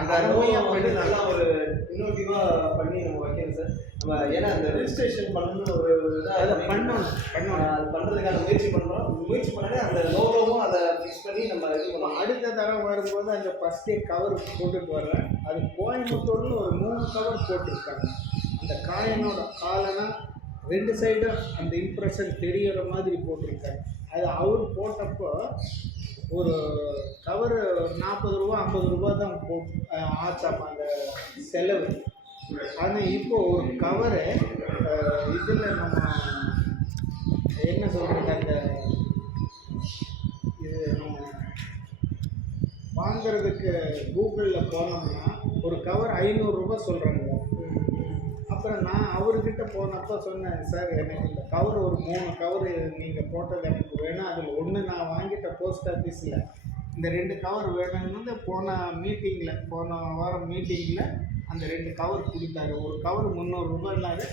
அந்த லோகோ வந்து நல்லா ஒரு இன்னோவேட்டிவாக பண்ணி நம்ம வைக்கணும் சார். நம்ம ஏன்னா அந்த ரிஜிஸ்ட்ரேஷன் பண்ணணும்னு ஒரு இதாக பண்ணணும் அது பண்ணுறதுக்கான முயற்சி பண்ணுறோம். முயற்சி பண்ணாலே அந்த லோகோவும் அதை ஃபிக்ஸ் பண்ணி நம்ம இது பண்ணலாம். அடுத்த தடவை வரும்போது அந்த ஃபஸ்ட்டே கவர் போட்டுட்டு வர்றேன். அது கோயம்புத்தூரில் ஒரு 3 கவர் போட்டிருக்காங்க. அந்த காயினோட காலனா 2 சைடும் அந்த இம்ப்ரெஷன் தெரிகிற மாதிரி போட்டிருக்காங்க. அது அவர் போட்டப்போ ஒரு கவரு 40 ரூபா 50 ரூபா தான் ஆச்சாமா அந்த செலவு. ஆனால் இப்போ ஒரு கவரு இதில் நம்ம என்ன சொல்கிறது, அந்த இது நம்ம வாங்கிறதுக்கு கூகுளில் போனோம்னா ஒரு கவர் 500 ரூபா சொல்கிறாங்க. அப்புறம் நான் அவர்கிட்ட போனப்போ சொன்னேன், சார் எனக்கு இந்த கவர் ஒரு 3 கவர் நீங்கள் போட்டது எனக்கு வேணும். அதில் ஒன்று நான் வாங்கிட்ட போஸ்ட் ஆஃபீஸில், இந்த 2 கவர் வேணும்னு போன வாரம் மீட்டிங்கில் அந்த 2 கவர் கொடுத்தாரு. ஒரு கவர் 300 ரூபாய்னாரு,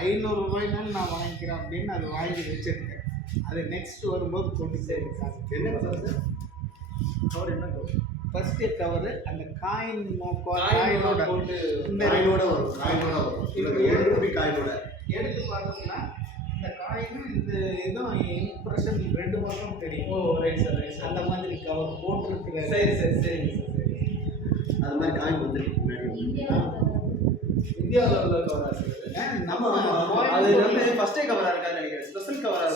500 ரூபாய்னாலும் நான் வாங்கிக்கிறேன் அப்படின்னு அது வாங்கி வச்சுருக்கேன். அது நெக்ஸ்ட் வரும்போது கொண்டு சேர்க்காங்க. என்ன கவர் சார்? கவர் என்ன கவர்? ஃபஸ்ட்டு கவரு அந்த காயினோட போட்டு இந்த காயினோட வரும். எடுத்து பார்த்தோம்னா இந்த காயினும் இந்த இதுவும் இம்ப்ரெஷன் 2 பக்கம் தெரியும். ஓ ரைட் சார், ரைட் சார். அந்த மாதிரி கவர் போட்டிருக்கிற. சரி சார், சரிங்க சார், சரி. அது மாதிரி காயின் வந்துருக்கு இந்தியாவில் உள்ள கவரா சார்? நம்ம அது வந்து ஃபஸ்ட்டே கவராக இருக்காது நினைக்கிறேன். ஸ்பெஷல் கவராக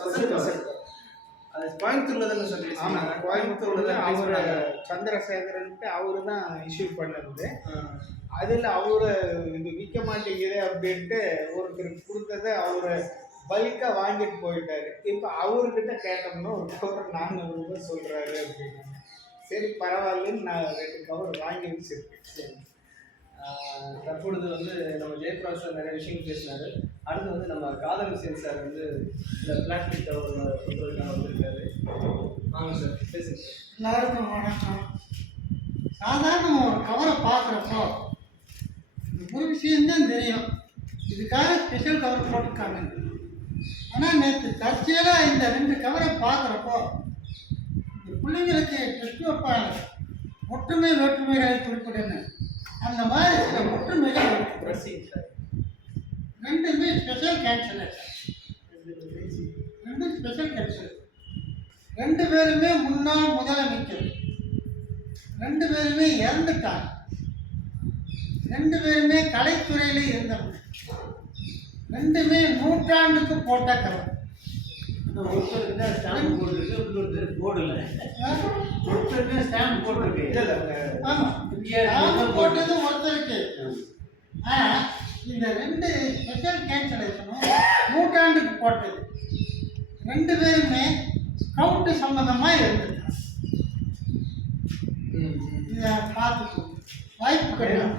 ஸ்பெஷல் கவர். அது கோயம்புத்தூரில் தானே சொல்லி. ஆமாம், கோயம்புத்தூரில் தான் அவர் சந்திரசேகரன்ட்டு அவரு தான் இஷ்யூ பண்ணது. அதில் அவரு இது விற்க மாட்டேங்குது அப்படின்ட்டு ஒருத்தருக்கு கொடுத்ததை அவர் பல்காக வாங்கிட்டு போயிட்டாரு. இப்போ அவர்கிட்ட கேட்டோம்னா ஒரு கவர் 400 ரூபாய் சொல்கிறாரு அப்படின்னு. சரி பரவாயில்லன்னு நான் 2 கவர் வாங்கி வச்சுருக்கேன். சரி, தற்பொழுது வந்து நம்ம ஜெயபிரகாஷ் சார் நிறைய விஷயங்கள் பேசினார். அடுத்து வந்து நம்ம காதல் ஹுசேன் சார் வந்து இந்த பிளாஸ்டிக் கவர் கொடுக்குறதுக்காக வந்திருக்காரு. வாங்க சார், பேசுங்க சார். எல்லாருக்கும் வணக்கம். சாதாரண ஒரு கவரை பார்க்குறப்போ ஒரு விஷயம்தான் தெரியும், இதுக்காக ஸ்பெஷல் கவர் போட்டிருக்காங்க. ஆனால் நேற்று தற்செயலாக இந்த 2 கவரை பார்க்குறப்போ இந்த பிள்ளைங்களுக்கு டெஸ்ட் வைப்பாங்க, ஒற்றுமை வேற்றுமைகளை குறிப்பிடுன்னு. அந்த மாதிரி சில ஒற்றுமைகள் சார் 2மே ஸ்பெஷல் கேன்சலேஷன். 2 special cancel. 2 பேருமே முன்னாள் முதலமைச்சர், 2 பேருமே இறந்துட்டாங்க, 2 பேருமே கலைத்துறையில இருந்தவங்க, 2மே நூற்றாண்டுக்கு போட்ட கவர். ஒருத்தருக்கு தான் ஸ்டாம்ப் போட்டிருக்கு, இன்னொருத்தருக்கு போடல. ஒருத்தருக்கு ஸ்டாம்ப் போட்டிருக்கு. ஆமாம், ஸ்டாம்ப் போட்டது ஒருத்தருக்கு. ஆனால் இந்த 2 ஸ்பெஷல் கேன்சலேஷனும் நூற்றாண்டுக்கு போட்டது. 2 பேருமே ஸ்கவுட்டு சம்பந்தமாக இருந்திருக்காங்க. இதை பார்த்துக்கோ, வாய்ப்பு கிடையாது.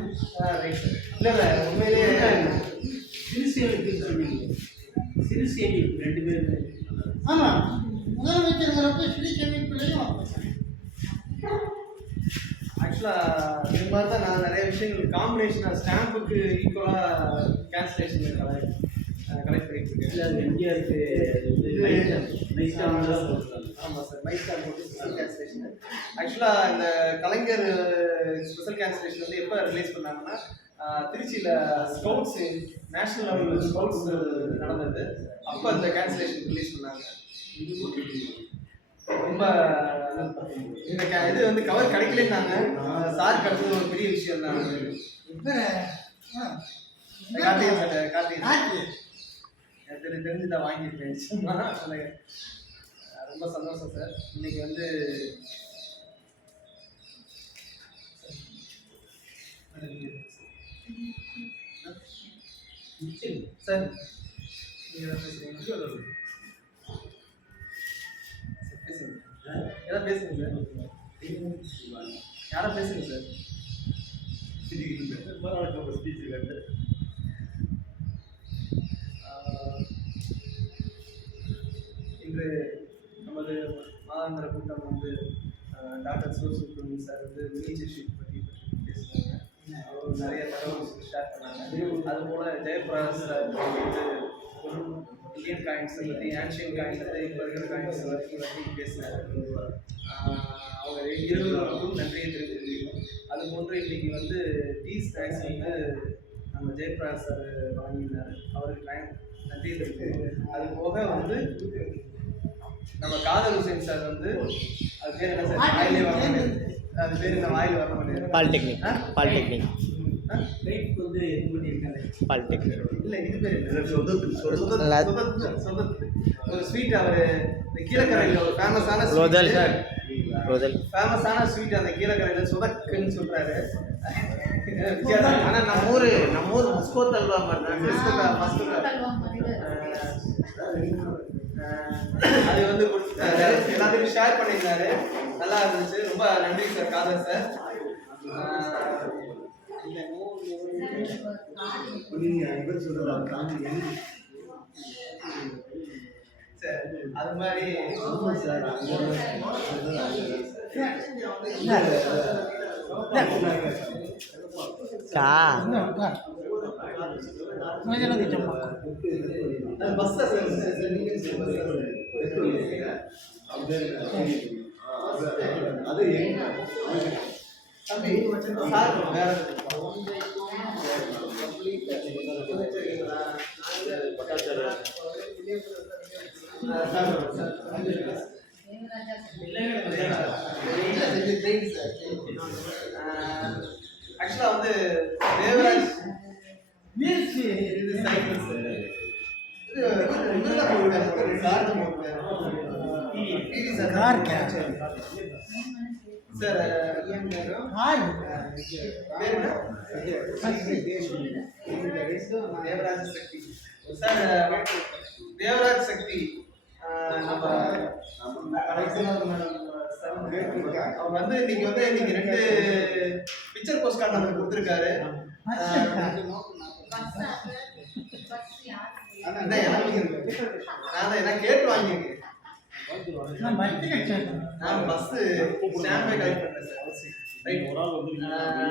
இல்லை இல்லை, உண்மையிலேயே சிறுசேமிப்புன்னு சொன்னீங்க. சிறுசேமிப்பு 2 பேருமே. ஆமாம், முதலமைச்சருங்கிறப்ப சிறு சேமிப்புலையும் ஆக்சுவலாக இது மாதிரி தான் நான் நிறைய விஷயங்கள் காம்பினேஷனாக ஸ்டாம்புக்கு ஈக்குவலாக கேன்சலேஷன் கலெக்ட் பண்ணிட்டு இருக்கேன். அது எம்ஜிஆருக்கு ஆமாம் சார், மைஸ்டார் போட்டு ஸ்பெஷல் கேன்சலேஷன். ஆக்சுவலாக இந்த கலைஞர் ஸ்பெஷல் கேன்சலேஷன் வந்து எப்போ ரிலீஸ் பண்ணாங்கன்னா திருச்சியில் ஸ்கவுட்ஸ் நேஷனல் லெவல் ஸ்கவுட்ஸ் நடந்தது. அப்போ இந்த கேன்சலேஷன் ரிலீஸ் பண்ணாங்க. ரொம்ப இந்த இது வந்து கவர் கிடைக்கலன்னாங்க. சார் கிடைச்சது ஒரு பெரிய விஷயம் தான். கார்த்திகேயன் சார், கார்த்திகேயன் தெரிஞ்சு தான் வாங்கியிருக்கேன். ரொம்ப சந்தோஷம் சார். இன்னைக்கு வந்து சார் நீங்கள் பேசுகிறீங்க, ஏதாவது பேசுங்க சார். யாரை பேசுங்க சார்? இன்று நமது மாதாந்திர கூட்டம் வந்து டாக்டர் சிவசுப்ரமணியன் சார் வந்து மினிச்சர் ஷீட் பற்றி பேசுனாங்க. அவர் நிறைய தகவல் ஷேர் பண்ணாங்க. அதுபோல் ஜெயபிரகாஷ் சார் வந்து இந்தியன் காயின்ஸை பற்றி, ஆன்ஷியன் காயின்ஸ் பற்றி, இப்போ இருக்கிற காயின்ஸை பற்றி பேசினார். அவங்க இருவருக்கும் நன்றியை தெரிவித்துக்கிறோம். இன்னைக்கு வந்து டீ ஸ்நாக்ஸ் வந்து நம்ம ஜெயபிரகாஷ் சார் வாங்கியிருந்தாரு. அவருக்கு நன்றி இருக்கு. அது போக வந்து நம்ம காதர் ஹுசேன் சார் வந்து அது பேர் என்ன சார், வாயிலே வர மாட்டேங்குது, அது பேர் என்ன வாயில் வர மாட்டேங்குது, பாலிடெக்னிக் பாலிடெக்னிக் லைஃப் வந்து இது பண்ணியிருக்காரு. பாலிடெக்னிக் இல்லை இது பேர் என்ன, சொதத்து ஒரு ஸ்வீட். அவர் இந்த கீழக்கரையில் ஒரு ஃபேமஸான ரோதல் ரோதல் ஃபேமஸான ஸ்வீட் அந்த கீழக்கரையில் சுதக்குன்னு சொல்கிறாரு. ஆனால் நம்ம ஊர் மஸ்கோ தல்வா பண்ணுறாங்க. அது வந்து எல்லாத்துக்கும் ஷேர் பண்ணியிருந்தாரு. நல்லா இருந்துச்சு. ரொம்ப நன்றி சார் காதர் சார். சார் அது மாதிரி கா பஸ் சார் அது தம்பி சார் வேற ஆக்சுவலாக வந்து தேவராஜ் இது சைக்கிள் சார். தேவராஜ் சக்தி சார். தேவராஜ் சக்தி நம்ம அவர் வந்து இன்னைக்கு 2 பிக்சர் போஸ்ட் கார்டு நமக்கு கொடுத்துருக்காரு. நான் கேட்டு வாங்கியிருக்கேன். நான் பஸ் ஸ்டாம்பை கலெக்ட் பண்ணேன் சார். ரைட்,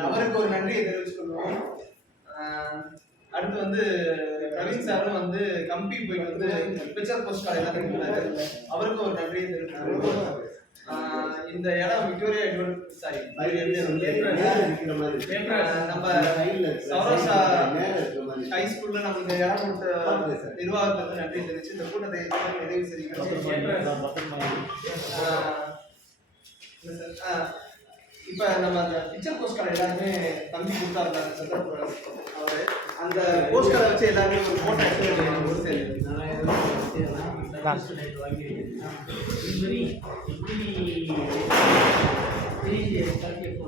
அவருக்கு ஒரு நன்றியை தெரிவிச்சுக்கணும். அடுத்து வந்து பிரவீன் சாரும் வந்து கம்பி போயிட்டு வந்து பிக்சர் போஸ்ட் கார்டு எல்லாத்தையும் கொடுத்தாரு. அவருக்கும் ஒரு நன்றியை தெரிவிச்சுக்கணும். இந்த இடம் விக்டோரியா சாரி நம்ம சௌராஷ்டிரா ஹை ஸ்கூல்ல நம்ம இந்த இடம் கொடுத்த நிர்வாகத்துக்கு நன்றி தெரிவிச்சு இந்த கூட்டத்தை நிறைவு செய்கிறோம். இப்போ நம்ம அந்த பிக்சர் போஸ்ட் கார்டு எல்லாருமே தம்பி கொடுத்தாருந்தாங்க சந்திரபுரம் அவர். அந்த போஸ்ட் கார்டை வச்சு எல்லாருமே ஒரு ஃபோட்டோ எடுத்து ஒரு சரி வாங்கி